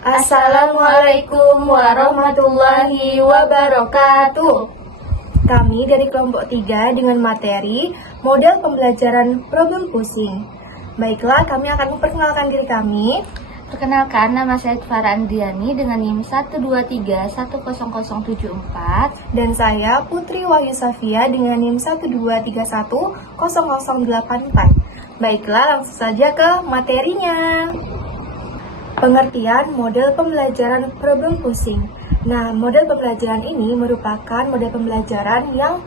Assalamualaikum warahmatullahi wabarakatuh. Kami dari kelompok 3 dengan materi model pembelajaran problem pusing. Baiklah, kami akan memperkenalkan diri kami. Perkenalkan, nama saya Farah Andriani dengan NIM 123100074. Dan saya Putri Wahyu Safia dengan NIM 123100084. Baiklah, langsung saja ke materinya. Pengertian model pembelajaran problem pusing. Nah, model pembelajaran ini merupakan model pembelajaran yang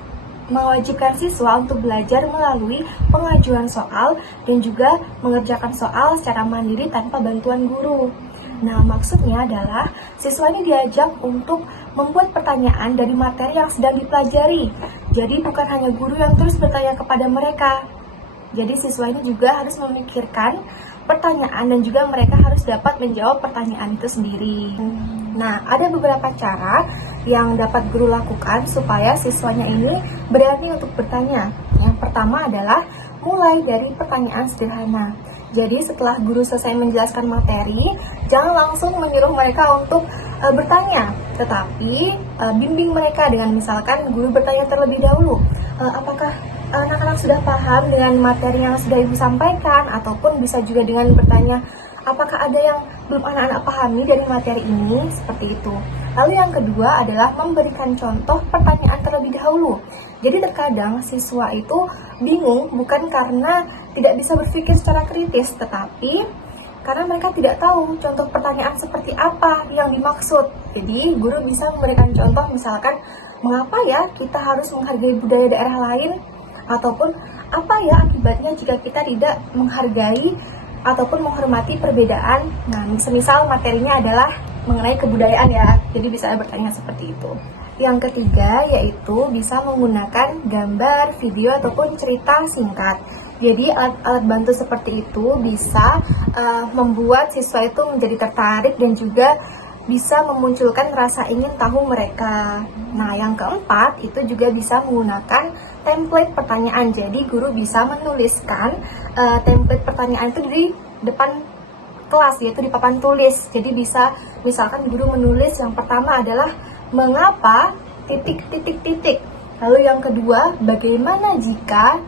mewajibkan siswa untuk belajar melalui pengajuan soal dan juga mengerjakan soal secara mandiri tanpa bantuan guru. Nah, maksudnya adalah siswa ini diajak untuk membuat pertanyaan dari materi yang sedang dipelajari. Jadi bukan hanya guru yang terus bertanya kepada mereka. Jadi siswa ini juga harus memikirkan pertanyaan dan juga mereka harus dapat menjawab pertanyaan itu sendiri. Nah, ada beberapa cara yang dapat guru lakukan supaya siswanya ini berani untuk bertanya. Yang pertama adalah mulai dari pertanyaan sederhana. Jadi setelah guru selesai menjelaskan materi, jangan langsung menyuruh mereka untuk bertanya, tetapi bimbing mereka dengan misalkan guru bertanya terlebih dahulu, apakah anak-anak sudah paham dengan materi yang sudah ibu sampaikan, ataupun bisa juga dengan bertanya, apakah ada yang belum anak-anak pahami dari materi ini, seperti itu. Lalu yang kedua adalah memberikan contoh pertanyaan terlebih dahulu. Jadi terkadang siswa itu bingung bukan karena tidak bisa berpikir secara kritis, tetapi karena mereka tidak tahu contoh pertanyaan seperti apa yang dimaksud. Jadi guru bisa memberikan contoh, misalkan, mengapa ya kita harus menghargai budaya daerah lain? Ataupun apa ya akibatnya jika kita tidak menghargai ataupun menghormati perbedaan. Nah, semisal materinya adalah mengenai kebudayaan ya, jadi bisa bertanya seperti itu. Yang ketiga yaitu bisa menggunakan gambar, video, ataupun cerita singkat. Jadi alat bantu seperti itu bisa membuat siswa itu menjadi tertarik dan juga bisa memunculkan rasa ingin tahu mereka. Nah, yang keempat itu juga bisa menggunakan template pertanyaan. Jadi guru bisa menuliskan template pertanyaan itu di depan kelas, yaitu di papan tulis. Jadi bisa misalkan guru menulis yang pertama adalah mengapa titik. Lalu yang kedua, bagaimana jika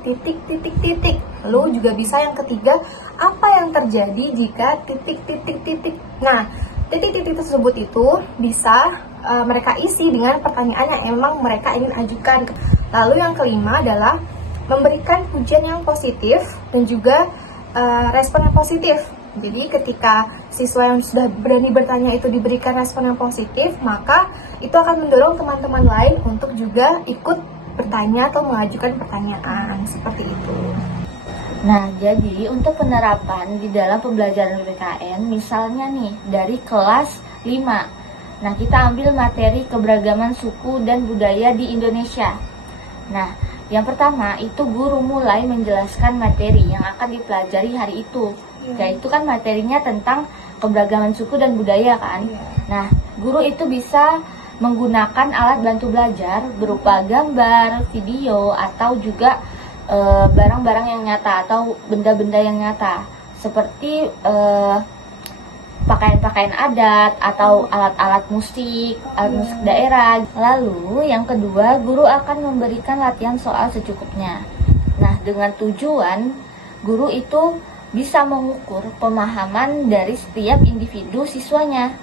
titik. Lalu juga bisa yang ketiga, apa yang terjadi jika titik. Nah, titik tersebut itu bisa mereka isi dengan pertanyaan yang emang mereka ingin ajukan. Lalu yang kelima adalah memberikan pujian yang positif dan juga respon yang positif. Jadi ketika siswa yang sudah berani bertanya itu diberikan respon yang positif, maka itu akan mendorong teman-teman lain untuk juga ikut bertanya atau mengajukan pertanyaan seperti itu. Nah, jadi untuk penerapan di dalam pembelajaran PPKN, misalnya nih dari kelas 5. Nah, kita ambil materi keberagaman suku dan budaya di Indonesia. Nah, yang pertama itu guru mulai menjelaskan materi yang akan dipelajari hari itu. Yaitu kan materinya tentang keberagaman suku dan budaya kan. Nah, guru itu bisa menggunakan alat bantu belajar berupa gambar, video, atau juga barang-barang yang nyata atau benda-benda yang nyata seperti pakaian-pakaian adat atau alat-alat musik daerah. Lalu yang kedua, guru akan memberikan latihan soal secukupnya. Nah, dengan tujuan guru itu bisa mengukur pemahaman dari setiap individu siswanya.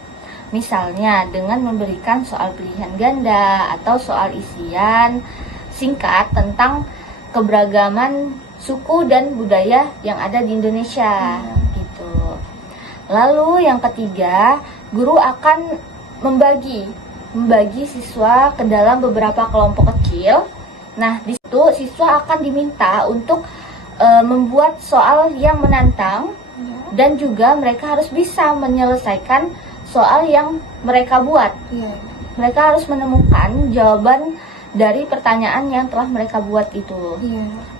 Misalnya dengan memberikan soal pilihan ganda atau soal isian singkat tentang keberagaman suku dan budaya yang ada di Indonesia gitu. Lalu yang ketiga, guru akan membagi siswa ke dalam beberapa kelompok kecil. Nah, di situ siswa akan diminta untuk membuat soal yang menantang dan juga mereka harus bisa menyelesaikan soal yang mereka buat. Mereka harus menemukan jawaban dari pertanyaan yang telah mereka buat itu.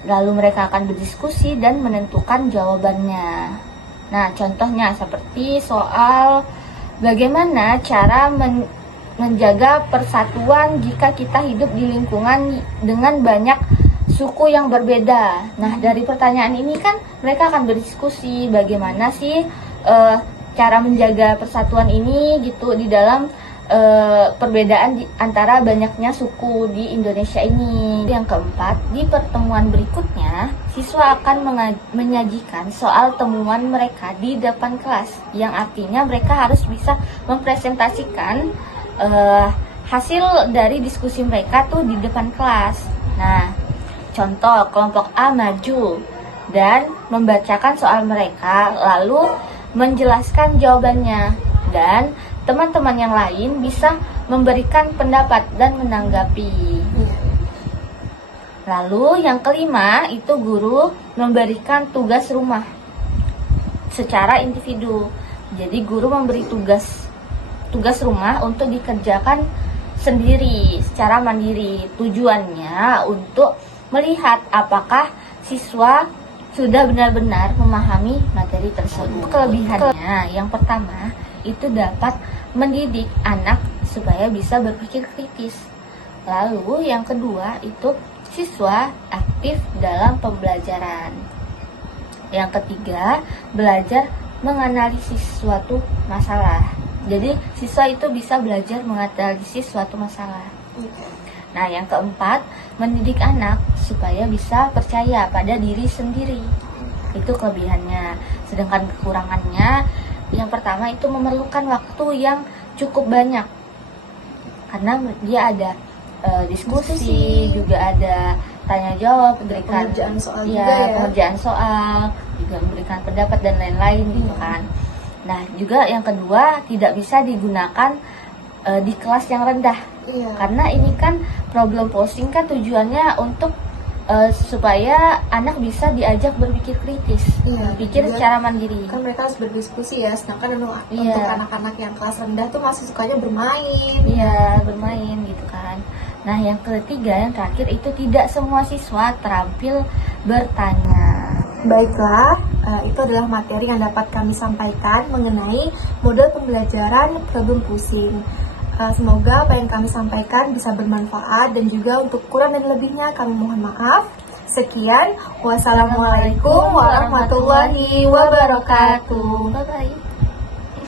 Lalu mereka akan berdiskusi dan menentukan jawabannya. Nah, contohnya seperti soal bagaimana cara menjaga persatuan jika kita hidup di lingkungan dengan banyak suku yang berbeda. Nah, dari pertanyaan ini kan mereka akan berdiskusi bagaimana sih cara menjaga persatuan ini gitu di dalam perbedaan antara banyaknya suku di Indonesia ini. Yang keempat, di pertemuan berikutnya, siswa akan menyajikan soal temuan mereka di depan kelas, yang artinya mereka harus bisa mempresentasikan hasil dari diskusi mereka tuh di depan kelas. Nah, contoh, kelompok A maju dan membacakan soal mereka, lalu menjelaskan jawabannya, dan teman-teman yang lain bisa memberikan pendapat dan menanggapi. Lalu yang kelima itu guru memberikan tugas rumah secara individu. Jadi guru memberi tugas rumah untuk dikerjakan sendiri secara mandiri. Tujuannya untuk melihat apakah siswa sudah benar-benar memahami materi tersebut. Kelebihannya yang pertama itu dapat mendidik anak supaya bisa berpikir kritis. Lalu yang kedua itu siswa aktif dalam pembelajaran. Yang ketiga, belajar menganalisis suatu masalah. Jadi siswa itu bisa belajar menganalisis suatu masalah. Nah, yang keempat, mendidik anak supaya bisa percaya pada diri sendiri. Itu kelebihannya. Sedangkan kekurangannya, yang pertama itu memerlukan waktu yang cukup banyak. Karena dia ada diskusi, juga ada tanya jawab, berikan pengerjaan soal juga ya. Pengerjaan soal, juga memberikan pendapat dan lain-lain gitu kan. Nah, juga yang kedua tidak bisa digunakan di kelas yang rendah. Karena ini kan problem posting kan tujuannya untuk supaya anak bisa diajak berpikir kritis, berpikir secara mandiri. Kan mereka harus berdiskusi ya, sedangkan untuk anak-anak yang kelas rendah tuh masih sukanya bermain. Bermain gitu kan. Nah, yang ketiga, yang terakhir itu tidak semua siswa terampil bertanya. Baiklah, itu adalah materi yang dapat kami sampaikan mengenai model pembelajaran problem pusing. Semoga apa yang kami sampaikan bisa bermanfaat, dan juga untuk kurang dan lebihnya kami mohon maaf. Sekian, wassalamualaikum warahmatullahi wabarakatuh. Bye-bye.